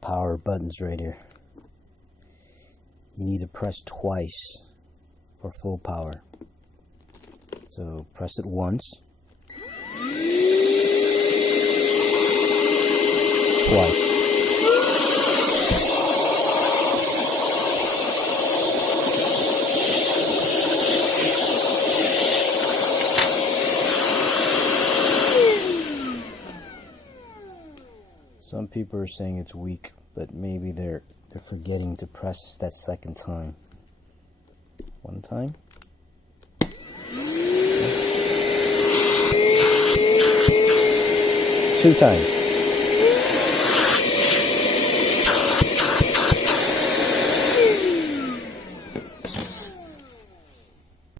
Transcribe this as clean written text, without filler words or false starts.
power buttons right here. You need to press twice for full power. So press it once, twice. Some people are saying it's weak, but maybe they're forgetting to press that second time. One time. 2 times.